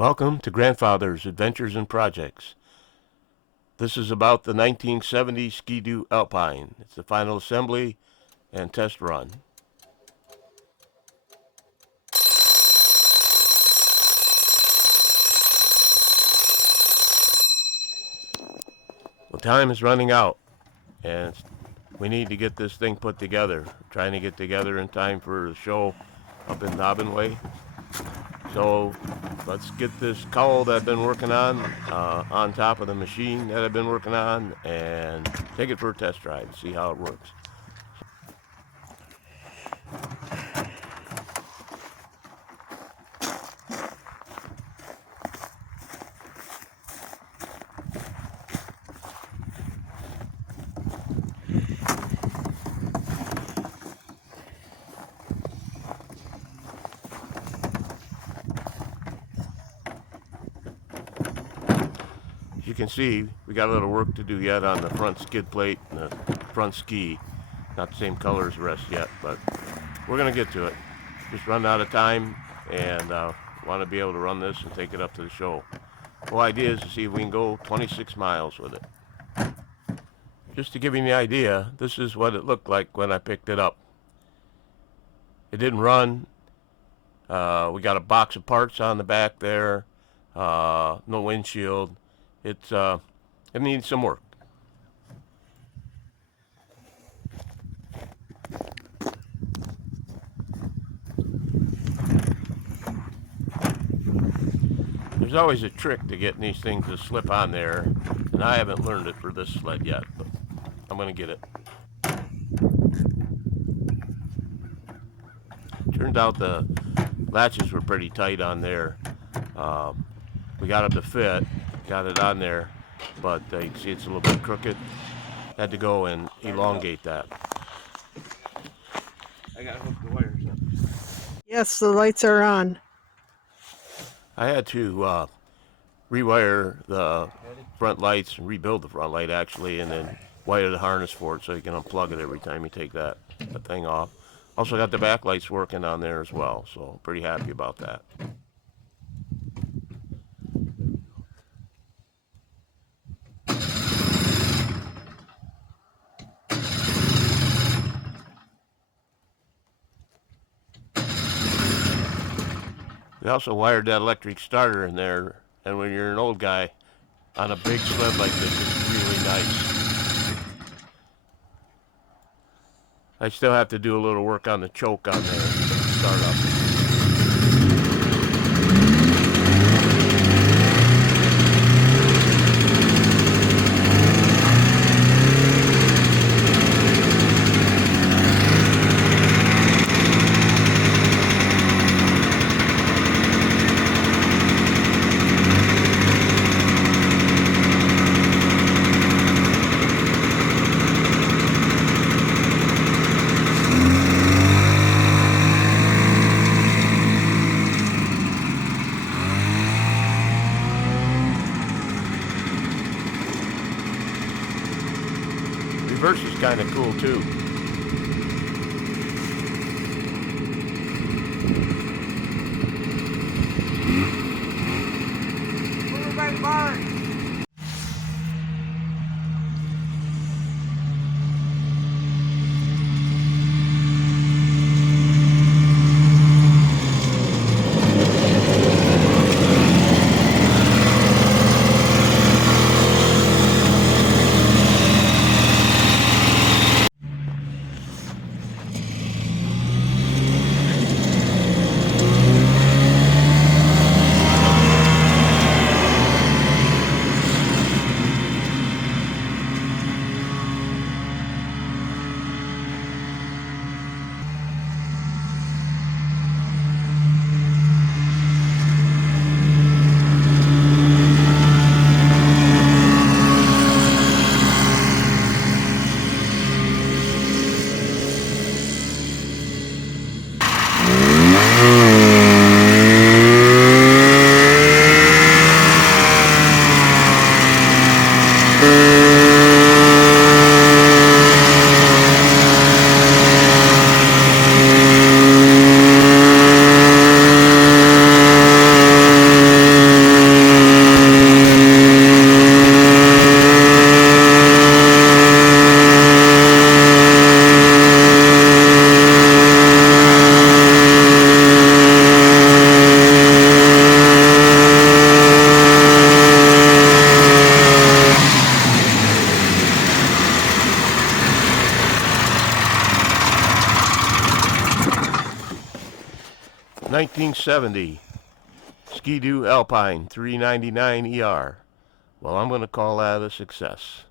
Welcome to Grandfather's Adventures and Projects. This is about the 1970 Ski-Doo Alpine. It's the final assembly and test run. Well, time is running out and we need to get this thing put together. Trying to get together in time for the show up in Naubinway. So let's get this cowl that I've been working on top of the machine that I've been working on and take it for a test drive and see how it works. You can see we got a little work to do yet on the front skid plate and the front ski. Not the same color as the rest yet, but we're gonna get to it. Just run out of time and want to be able to run this and take it up to the show. The whole idea is to see if we can go 26 miles with it. Just to give you an idea, this is what it looked like when I picked it up. It didn't run. We got a box of parts on the back there. No windshield. It needs some work. There's always a trick to getting these things to slip on there, and I haven't learned it for this sled yet, but I'm going to get it. Turned out the latches were pretty tight on there. We got them to fit. Got it on there, but you can see it's a little bit crooked. Had to go and elongate that. I got to hook the wires up. Yes, the lights are on. I had to rewire the front lights and rebuild the front light actually, and then wire the harness for it so you can unplug it every time you take that thing off. Also got the back lights working on there as well, so pretty happy about that. We also wired that electric starter in there, and when you're an old guy on a big sled like this, it's really nice. I still have to do a little work on the choke on there to start up. Reverse is kind of cool too. 1970 Ski-Doo Alpine 399 ER. Well, I'm going to call that a success.